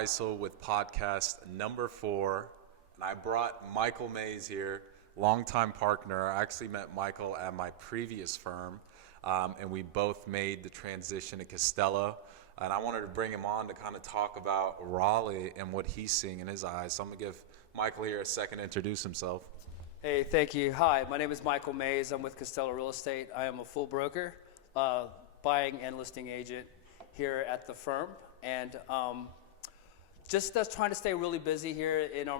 Faysal with podcast number 4, and I brought Michael Mays here, longtime partner. I actually met Michael at my previous firm, and we both made the transition to Costello. And I wanted to bring him on to kind of talk about Raleigh and what he's seeing in his eyes. So I'm going to give Michael here a second to introduce himself. Hey, thank you. Hi, my name is Michael Mays. I'm with Costello Real Estate. I am a full broker, buying and listing agent here at the firm. And just trying to stay really busy here in our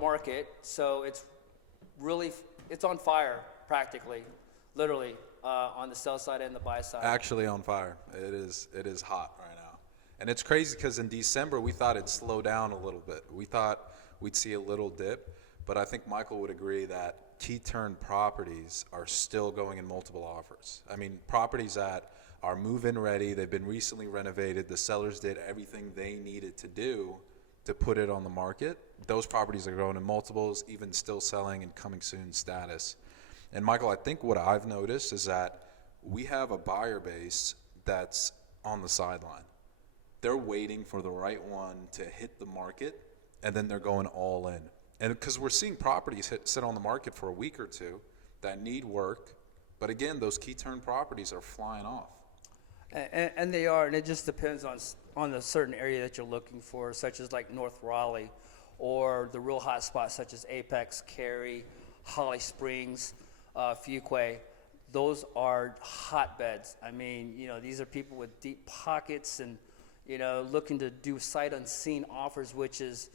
market. So it's on fire practically, literally, on the sell side and the buy side. Actually on fire. It is hot right now. And it's crazy because in December we thought it'd slow down a little bit. We thought we'd see a little dip, but I think Michael would agree that key turn properties are still going in multiple offers. I mean, properties that are move-in ready, they've been recently renovated, the sellers did everything they needed to do to put it on the market. Those properties are going in multiples, even still selling and coming soon status. And Michael, I think what I've noticed is that we have a buyer base that's on the sideline. They're waiting for the right one to hit the market, and then they're going all in. And because we're seeing properties sit on the market for a week or two that need work, but again, those key turn properties are flying off. And they are, and it just depends on the certain area that you're looking for, such as like North Raleigh, or the real hot spots such as Apex, Cary, Holly Springs, Fuquay. Those are hotbeds. I mean, these are people with deep pockets and, looking to do sight unseen offers, which is,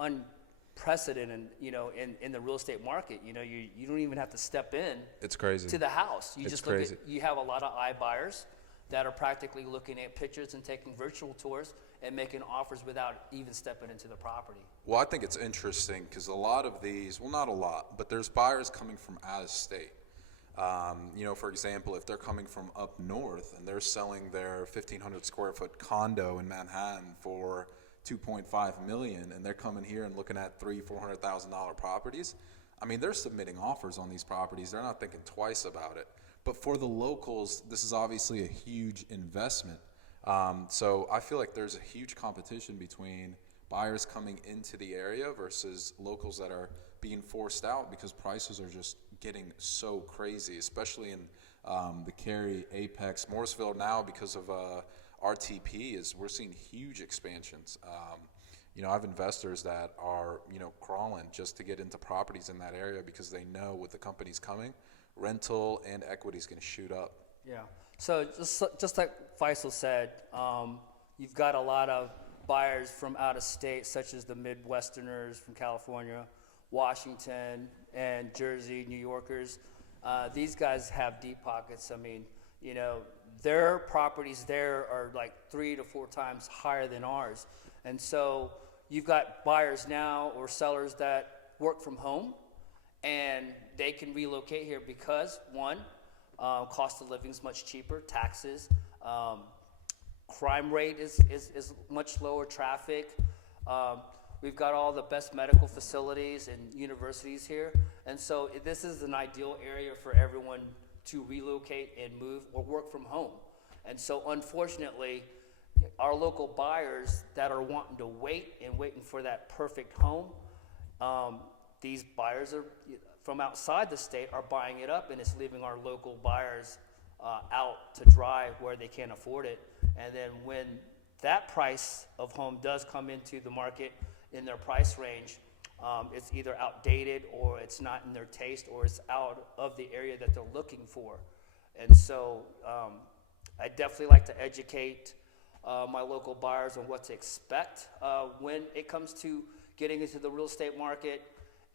unprecedented, in the real estate market. You don't even have to step in. It's crazy. To the house. You it's just crazy. You have a lot of iBuyers that are practically looking at pictures and taking virtual tours and making offers without even stepping into the property. Well, I think it's interesting because a lot of these, well, not a lot, but there's buyers coming from out of state. For example, if they're coming from up north and they're selling their 1,500 square foot condo in Manhattan for $2.5 million, and they're coming here and looking at $300,000-$400,000 properties, I mean, they're submitting offers on these properties. They're not thinking twice about it. But for the locals, this is obviously a huge investment. So I feel like there's a huge competition between buyers coming into the area versus locals that are being forced out because prices are just getting so crazy, especially in the Cary, Apex, Morrisville now because of RTP. We're seeing huge expansions. I have investors that are, crawling just to get into properties in that area because they know with the companies coming, rental and equity is going to shoot up. Yeah. So just like Faysal said, you've got a lot of buyers from out of state, such as the Midwesterners from California, Washington, and Jersey, New Yorkers. These guys have deep pockets. I mean, their properties there are like 3 to 4 times higher than ours. And so you've got buyers now or sellers that work from home, and they can relocate here because, one, cost of living is much cheaper, taxes, crime rate is much lower, traffic. We've got all the best medical facilities and universities here. And so this is an ideal area for everyone to relocate and move or work from home. And so unfortunately, our local buyers that are wanting to waiting for that perfect home, these buyers are from outside the state are buying it up, and it's leaving our local buyers out to dry where they can't afford it. And then when that price of home does come into the market in their price range, it's either outdated or it's not in their taste or it's out of the area that they're looking for. And so I definitely like to educate my local buyers on what to expect when it comes to getting into the real estate market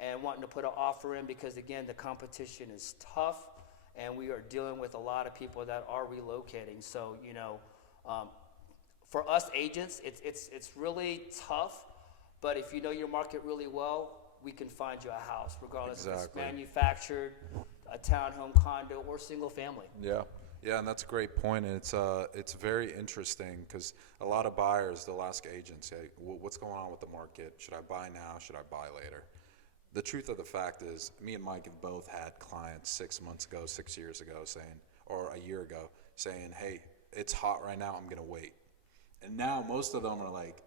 and wanting to put an offer in, because again, the competition is tough and we are dealing with a lot of people that are relocating. So, for us agents, it's really tough, but if you know your market really well, we can find you a house, regardless if it's manufactured, a townhome, condo, or single family. Yeah, and that's a great point, and it's very interesting because a lot of buyers, they'll ask agents, hey, what's going on with the market? Should I buy now? Should I buy later? The truth of the fact is, me and Mike have both had clients 6 months ago, 6 years ago saying, or a year ago, saying, hey, it's hot right now, I'm going to wait. And now most of them are like,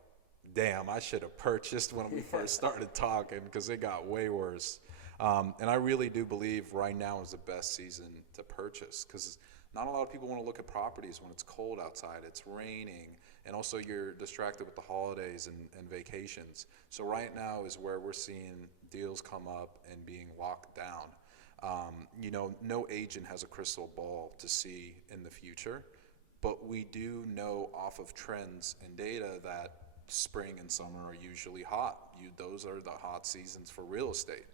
damn, I should have purchased when we first started talking, because it got way worse. And I really do believe right now is the best season to purchase, because not a lot of people want to look at properties when it's cold outside, it's raining, and also you're distracted with the holidays and vacations. So right now is where we're seeing deals come up and being locked down. No agent has a crystal ball to see in the future, but we do know off of trends and data that spring and summer are usually hot. Those are the hot seasons for real estate.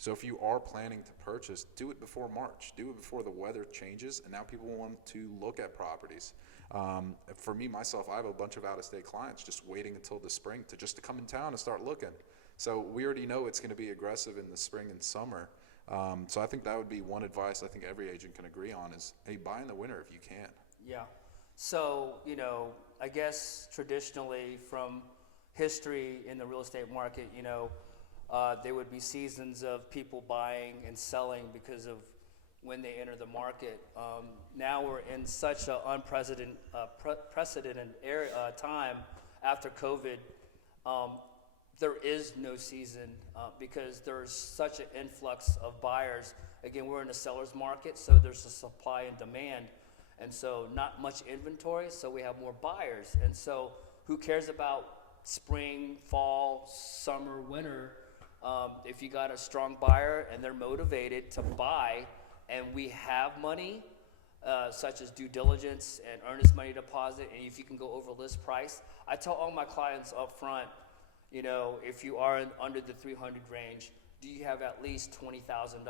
So if you are planning to purchase, do it before March. Do it before the weather changes, and now people want to look at properties. For me, myself, I have a bunch of out-of-state clients just waiting until the spring to come in town and start looking. So we already know it's going to be aggressive in the spring and summer. So I think that would be one advice I think every agent can agree on is, hey, buy in the winter if you can. Yeah. So, I guess traditionally from history in the real estate market, there would be seasons of people buying and selling because of when they enter the market. Now we're in such an unprecedented time after COVID. There is no season because there's such an influx of buyers. Again, we're in a seller's market, so there's a supply and demand. And so not much inventory, so we have more buyers. And so who cares about spring, fall, summer, winter? If you got a strong buyer and they're motivated to buy, and we have money, such as due diligence and earnest money deposit, and if you can go over list price, I tell all my clients up front, if you are under the 300 range, do you have at least $20,000?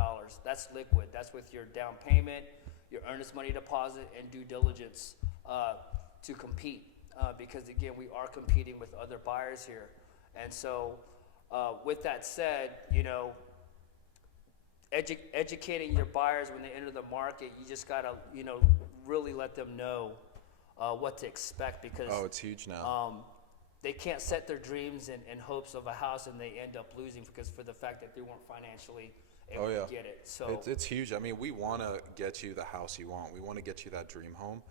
That's liquid. That's with your down payment, your earnest money deposit, and due diligence to compete. Because again, we are competing with other buyers here. And so with that said, educating your buyers when they enter the market, you just gotta, really let them know what to expect, because It's huge now. they can't set their dreams in hopes of a house and they end up losing because for the fact that they weren't financially able to get it. So it's huge. I mean, we want to get you the house you want. We want to get you that dream home.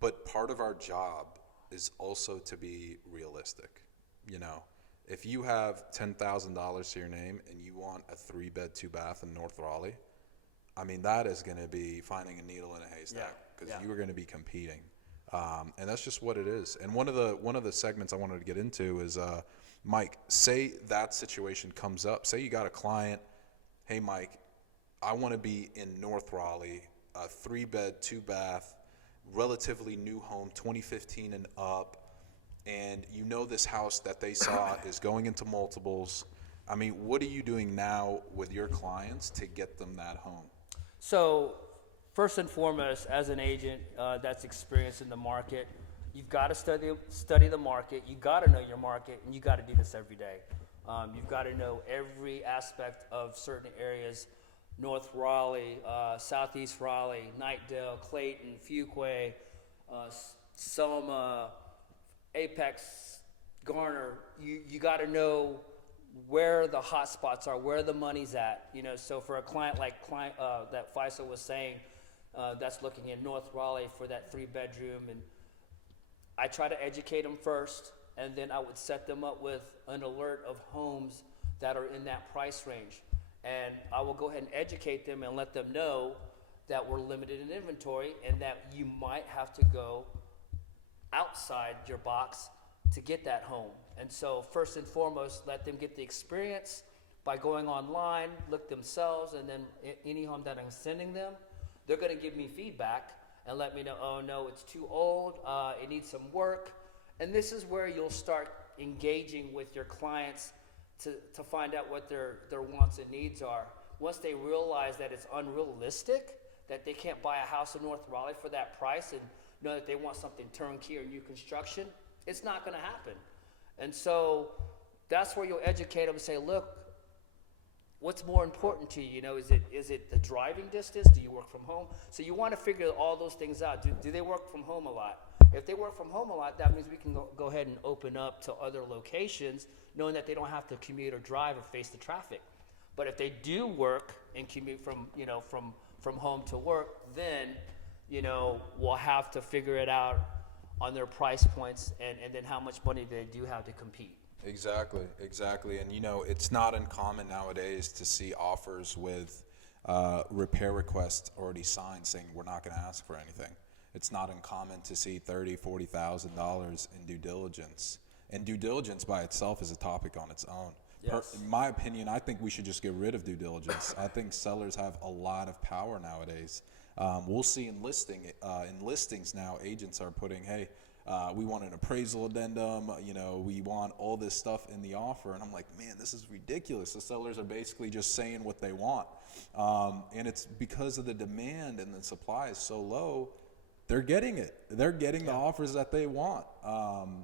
But part of our job is also to be realistic. If you have $10,000 to your name and you want a 3-bed, 2-bath in North Raleigh, I mean, that is going to be finding a needle in a haystack, because you are going to be competing. And that's just what it is. And one of the segments I wanted to get into is, Mike, say that situation comes up. Say you got a client, hey, Mike, I want to be in North Raleigh, a 3-bed, 2-bath, relatively new home, 2015 and up, and this house that they saw is going into multiples. I mean, what are you doing now with your clients to get them that home? So first and foremost, as an agent that's experienced in the market, you've got to study the market, you got to know your market, and you got to do this every day. You've got to know every aspect of certain areas: North Raleigh, Southeast Raleigh, Knightdale, Clayton, Fuquay, Selma, Apex, Garner. You got to know where the hot spots are, where the money's at. So for a client that Faysal was saying, that's looking in North Raleigh for that 3-bedroom, and I try to educate them first, and then I would set them up with an alert of homes that are in that price range. And I will go ahead and educate them and let them know that we're limited in inventory and that you might have to go outside your box to get that home. And so first and foremost, let them get the experience by going online, look themselves, and then any home that I'm sending them, they're going to give me feedback and let me know, oh no, it's too old, it needs some work. And this is where you'll start engaging with your clients to find out what their wants and needs are. Once they realize that it's unrealistic, that they can't buy a house in North Raleigh for that price, and know that they want something turnkey or new construction, it's not going to happen. And so that's where you'll educate them and say, look, what's more important to you? Is it the driving distance? Do you work from home? So you want to figure all those things out. Do they work from home a lot? If they work from home a lot, that means we can go ahead and open up to other locations, knowing that they don't have to commute or drive or face the traffic. But if they do work and commute from home to work, then we'll have to figure it out on their price points, and then how much money they do have to compete. Exactly. And it's not uncommon nowadays to see offers with repair requests already signed saying we're not going to ask for anything. It's not uncommon to see $30,000-$40,000 in due diligence. And due diligence by itself is a topic on its own. Yes. In my opinion, I think we should just get rid of due diligence. I think sellers have a lot of power nowadays. We'll see in listings now, agents are putting, hey, we want an appraisal addendum, we want all this stuff in the offer. And I'm like, man, this is ridiculous. The sellers are basically just saying what they want. And it's because of the demand and the supply is so low, they're getting it. They're getting the offers that they want.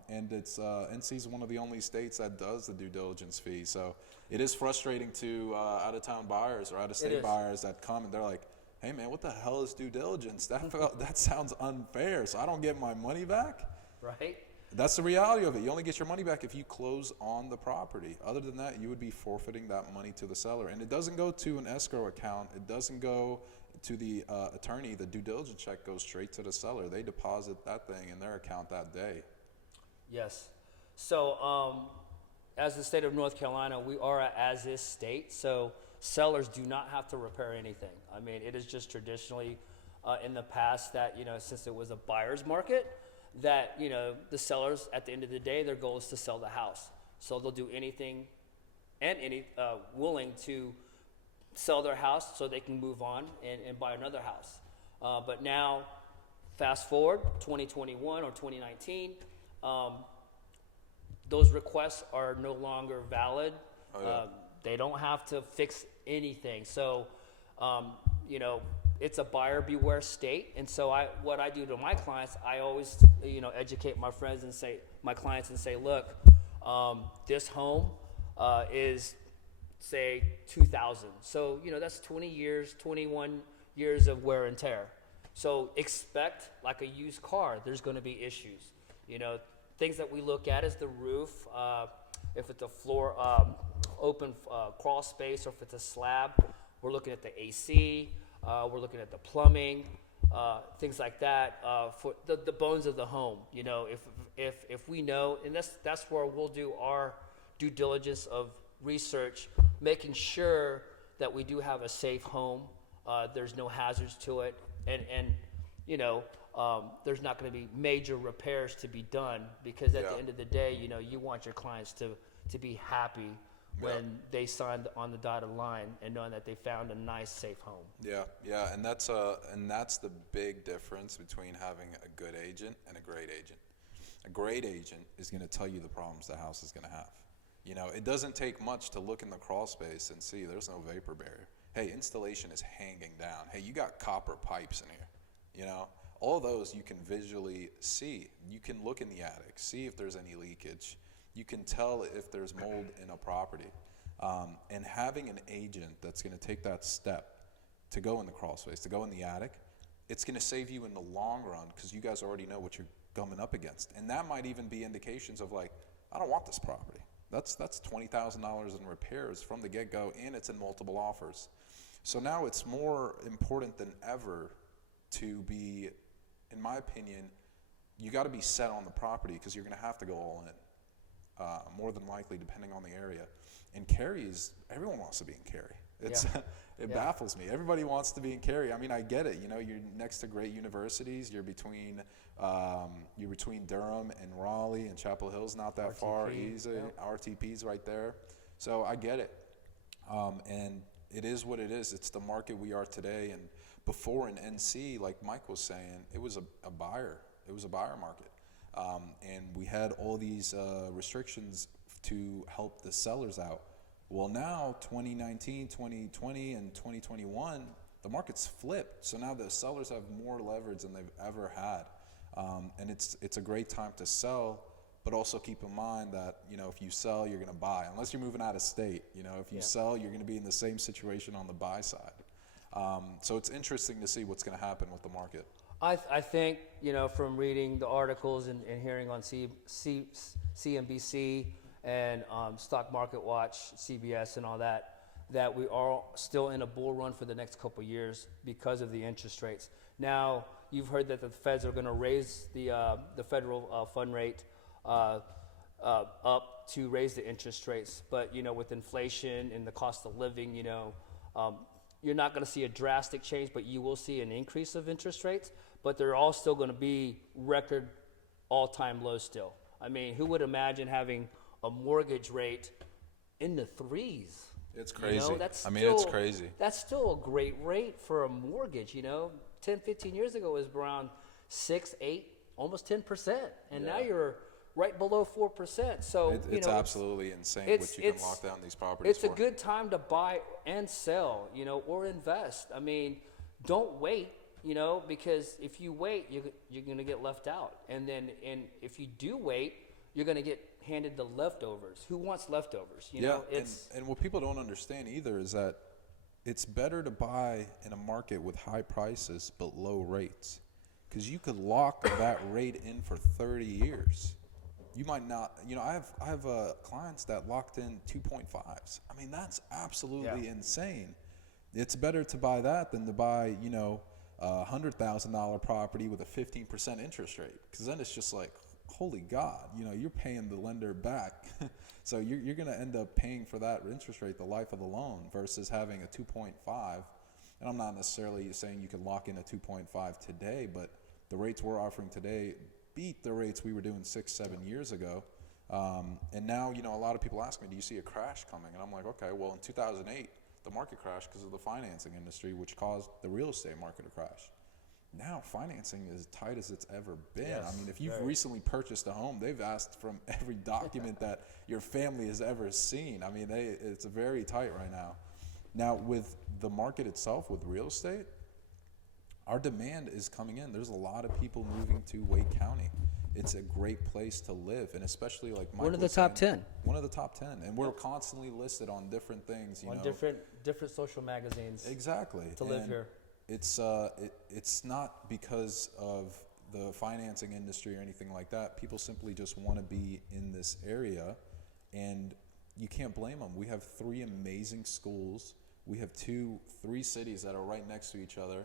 And it's NC is one of the only states that does the due diligence fee. So it is frustrating to out-of-town buyers or out-of-state buyers that come and they're like, hey man, what the hell is due diligence? That sounds unfair. So I don't get my money back. Right. That's the reality of it. You only get your money back if you close on the property. Other than that, you would be forfeiting that money to the seller. And it doesn't go to an escrow account. It doesn't go to the attorney. The due diligence check goes straight to the seller. They deposit that thing in their account that day. Yes. So as the state of North Carolina, we are an as-is state. So sellers do not have to repair anything. I mean, it is just traditionally in the past that, since it was a buyer's market, that, the sellers, at the end of the day, their goal is to sell the house. So they'll do anything and willing to sell their house so they can move on and buy another house. But now, fast forward, 2021 or 2019, those requests are no longer valid. They don't have to fix anything. So, it's a buyer beware state. And so what I do to my clients, I always, educate my friends and my clients and say, look, this home is, say, 2000. So, that's 20 years, 21 years of wear and tear. So expect, like a used car, there's going to be issues. Things that we look at is the roof, if it's a floor, open crawl space, or if it's a slab. We're looking at the AC, we're looking at the plumbing, things like that, for the bones of the home. If we know, and that's where we'll do our due diligence of research, making sure that we do have a safe home, there's no hazards to it, and there's not going to be major repairs to be done, because at the end of the day, you want your clients to be happy when they signed on the dotted line and knowing that they found a nice, safe home. Yeah, and that's the big difference between having a good agent and a great agent. A great agent is going to tell you the problems the house is going to have. It doesn't take much to look in the crawl space and see there's no vapor barrier. Hey, installation is hanging down. Hey, you got copper pipes in here. All those you can visually see. You can look in the attic, see if there's any leakage. You can tell if there's mold in a property. And having an agent that's going to take that step to go in the crawl space, to go in the attic, it's going to save you in the long run, because you guys already know what you're coming up against. And that might even be indications of, like, I don't want this property. That's $20,000 in repairs from the get-go, and it's in multiple offers. So now it's more important than ever to be, in my opinion, you got to be set on the property, because you're going to have to go all in. More than likely, depending on the area. And Cary everyone wants to be in Cary. It baffles me. Everybody wants to be in Cary. I mean, I get it. You're next to great universities. You're between Durham and Raleigh, and Chapel Hill's not that far. Easy. RTP's right there. So I get it. And it is what it is. It's the market we are today. And before in NC, like Mike was saying, it was a buyer. It was a buyer market. And we had all these restrictions to help the sellers out. Well, now 2019, 2020, and 2021, the market's flipped. So now the sellers have more leverage than they've ever had. And it's a great time to sell, but also keep in mind that, if you sell, you're going to buy. Unless you're moving out of state, if you sell, you're going to be in the same situation on the buy side. So it's interesting to see what's going to happen with the market. I think, from reading the articles and hearing on CNBC and Stock Market Watch, CBS and all that, that we are still in a bull run for the next couple of years because of the interest rates. Now, you've heard that the feds are going to raise the federal fund rate up to raise the interest rates. But, with inflation and the cost of living, you're not going to see a drastic change, but you will see an increase of interest rates. But they're all still going to be record all-time low still. I mean, who would imagine having a mortgage rate in the threes? It's crazy. It's crazy. That's still a great rate for a mortgage, 10, 15 years ago it was around 6, 8, almost 10%. And now you're right below 4%. So, it's absolutely insane what you can lock down these properties It's for. a good time to buy and sell, or invest. I mean, don't wait, because if you wait, you're going to get left out. And if you do wait, you're going to get handed the leftovers. Who wants leftovers? And what people don't understand either is that it's better to buy in a market with high prices but low rates, because you could lock that rate in for 30 years. You might not, I have clients that locked in 2.5s. I mean, that's absolutely insane. It's better to buy that than to buy, a $100,000 property with a 15% interest rate, because then it's just like, holy God, you're paying the lender back. So you're going to end up paying for that interest rate the life of the loan versus having a 2.5. And I'm not necessarily saying you can lock in a 2.5 today, but the rates we're offering today beat the rates we were doing 6-7 years ago. And now, a lot of people ask me, do you see a crash coming? And I'm like, okay, well, in 2008, the market crashed because of the financing industry, which caused the real estate market to crash. Now financing is tight as it's ever been. Yes, I mean, if you've recently purchased a home, they've asked from every document that your family has ever seen. I mean, it's very tight right now. Now, with the market itself, with real estate, our demand is coming in. There's a lot of people moving to Wake County. It's a great place to live, and especially like Mike one of the top 10. One of the top 10, and we're constantly listed on different things. On different social magazines. Exactly. To live here. It's not because of the financing industry or anything like that. People simply just want to be in this area, and you can't blame them. We have 3 amazing schools. We have 3 cities that are right next to each other,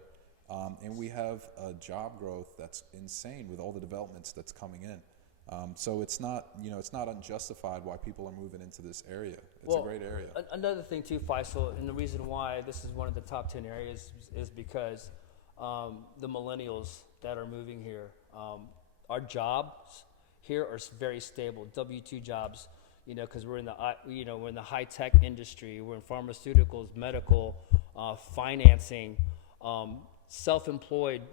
and we have a job growth that's insane with all the developments that's coming in. So it's not unjustified why people are moving into this area. It's a great area. Another thing too, Faysal, and the reason why this is one of the top 10 areas is because the millennials that are moving here, our jobs here are very stable, W-2 jobs, because we're in the high tech industry, we're in pharmaceuticals, medical, financing, self-employed,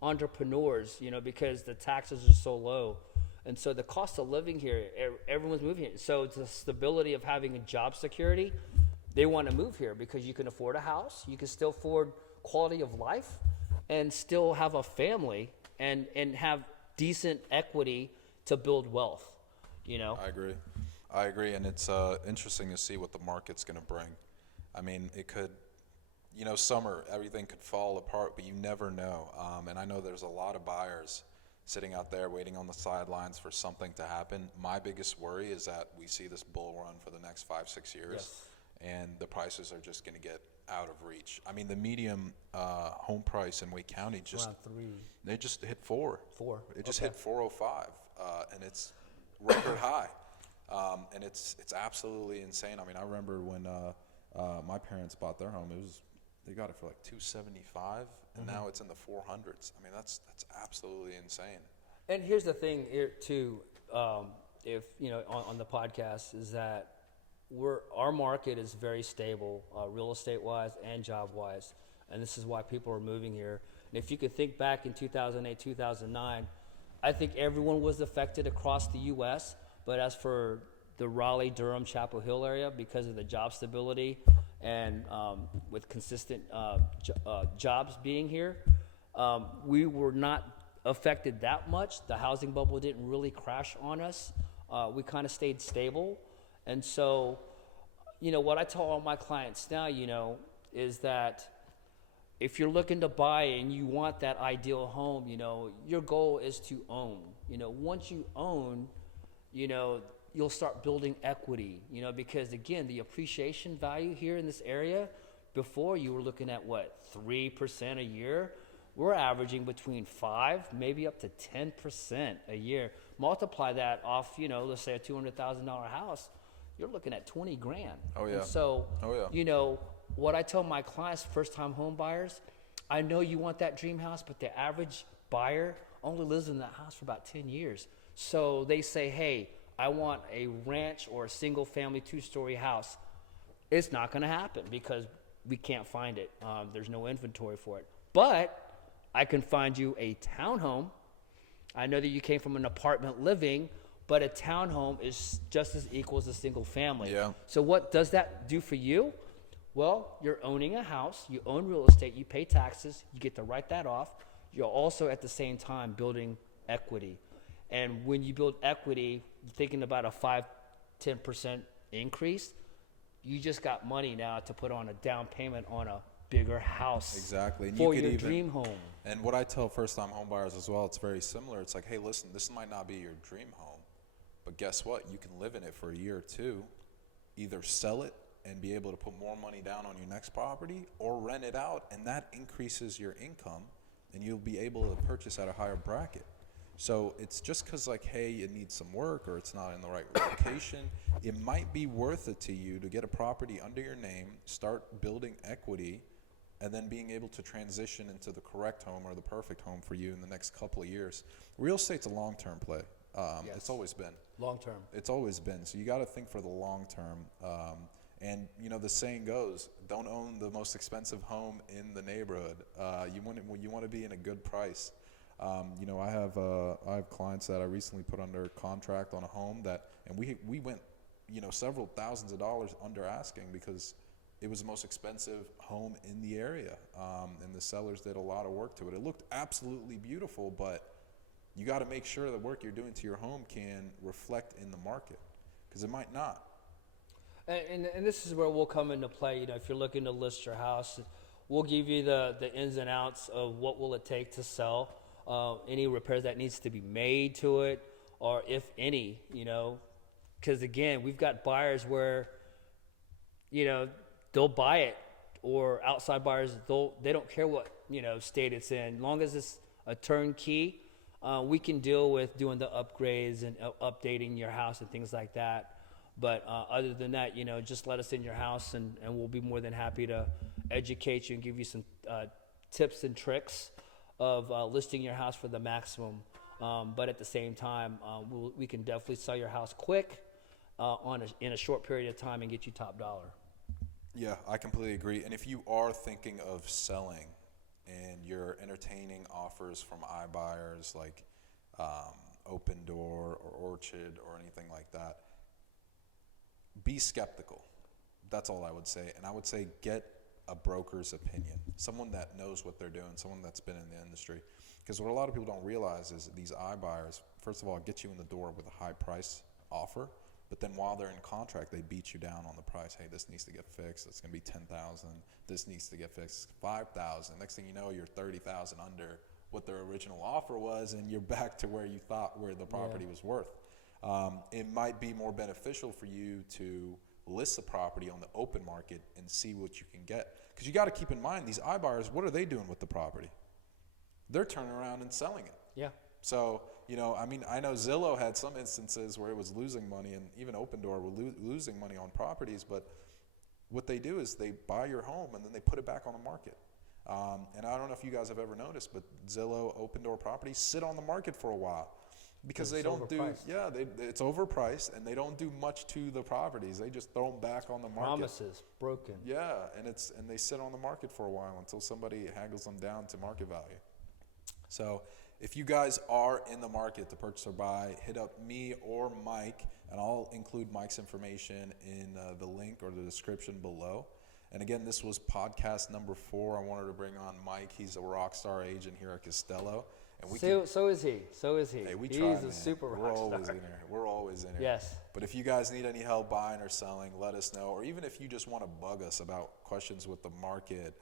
entrepreneurs, because the taxes are so low. And so the cost of living here, everyone's moving here. So it's the stability of having a job security. They want to move here because you can afford a house, you can still afford quality of life, and still have a family and have decent equity to build wealth, I agree, and it's interesting to see what the market's going to bring. I mean, it could, summer, everything could fall apart, but you never know. And I know there's a lot of buyers sitting out there waiting on the sidelines for something to happen. My biggest worry is that we see this bull run for the next 5-6 years, and the prices are just going to get out of reach. I mean, the medium home price in Wake County just they just hit 4. It just hit 405, and it's record high, and it's absolutely insane. I mean, I remember when my parents bought their home, they got it for like $275, and now it's in the 400s. I mean, that's absolutely insane. And here's the thing here too, if on the podcast, is that our market is very stable, real estate wise and job wise, and this is why people are moving here. And if you could think back in 2008, 2009, I think everyone was affected across the U.S. But as for the Raleigh, Durham, Chapel Hill area, because of the job stability and with consistent jobs being here, we were not affected that much. The housing bubble didn't really crash on us. We kind of stayed stable. And so, what I tell all my clients now, is that if you're looking to buy and you want that ideal home, your goal is to own. Once you own, you'll start building equity, because again, the appreciation value here in this area, before you were looking at what, 3% a year? We're averaging between 5, maybe up to 10% a year. Multiply that off, let's say a $200,000 house, you're looking at 20 grand. Oh, yeah. And so, Oh, yeah. What I tell my clients, first-time home buyers, I know you want that dream house, but the average buyer only lives in that house for about 10 years. So they say, hey, I want a ranch or a single-family 2-story house. It's not going to happen because we can't find it. There's no inventory for it. But I can find you a townhome. I know that you came from an apartment living, but a townhome is just as equal as a single family. Yeah. So what does that do for you? Well, you're owning a house, you own real estate, you pay taxes, you get to write that off. You're also at the same time building equity. And when you build equity, thinking about a 5-10% increase, you just got money now to put on a down payment on a bigger house. Exactly. And for you could your even, dream home. And what I tell first-time home buyers as well, it's very similar. It's like, hey, listen, this might not be your dream home, but guess what? You can live in it for a year or two, either sell it and be able to put more money down on your next property, or rent it out, and that increases your income, and you'll be able to purchase at a higher bracket. So it's just because, like, hey, it needs some work or it's not in the right location, it might be worth it to you to get a property under your name, start building equity, and then being able to transition into the correct home or the perfect home for you in the next couple of years. Real estate's a long-term play. Yes. It's always been. Long-term. It's always been. So you got to think for the long term. And the saying goes, don't own the most expensive home in the neighborhood. You want to be in a good price. I have clients that I recently put under contract on a home and we went, several thousands of dollars under asking because it was the most expensive home in the area. And the sellers did a lot of work to it. It looked absolutely beautiful, but you got to make sure the work you're doing to your home can reflect in the market, because it might not. And this is where we'll come into play. If you're looking to list your house, we'll give you the ins and outs of what will it take to sell, any repairs that needs to be made to it, or if any, because again, we've got buyers where, they'll buy it, or outside buyers, they don't care what, state it's in. As long as it's a turnkey, we can deal with doing the upgrades and updating your house and things like that. But other than that, just let us in your house and we'll be more than happy to educate you and give you some tips and tricks of listing your house for the maximum. But at the same time, we can definitely sell your house quick in a short period of time and get you top dollar. Yeah, I completely agree. And if you are thinking of selling and you're entertaining offers from iBuyers like Open Door or Orchard or anything like that, be skeptical. That's all I would say. And I would say get a broker's opinion, someone that knows what they're doing, someone that's been in the industry. Because what a lot of people don't realize is these iBuyers, first of all, get you in the door with a high price offer, but then while they're in contract, they beat you down on the price. Hey, this needs to get fixed. It's going to be $10,000. This needs to get fixed. $5,000. Next thing you know, you're $30,000 under what their original offer was, and you're back to where you thought where the property was worth. It might be more beneficial for you to list the property on the open market and see what you can get. Because you got to keep in mind, these iBuyers, what are they doing with the property? They're turning around and selling it. Yeah. So, I know Zillow had some instances where it was losing money, and even Open Door were losing money on properties. But what they do is they buy your home and then they put it back on the market. And I don't know if you guys have ever noticed, but Zillow, Open Door properties sit on the market for a while. Because they don't it's overpriced, and they don't do much to the properties. They just throw them back on the market. Promises broken. Yeah, and they sit on the market for a while until somebody haggles them down to market value. So if you guys are in the market to purchase or buy, hit up me or Mike, and I'll include Mike's information in the link or the description below. And again, this was podcast number 4. I wanted to bring on Mike. He's a rock star agent here at Costello. And So is he. Hey, we He's try, a man. super rock star. We're always in here. Yes. But if you guys need any help buying or selling, let us know. Or even if you just want to bug us about questions with the market,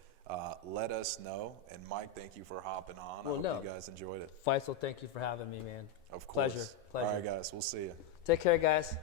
let us know. And Mike, thank you for hopping on. I hope you guys enjoyed it. Faysal, thank you for having me, man. Of course. Pleasure. All right, guys. We'll see you. Take care, guys.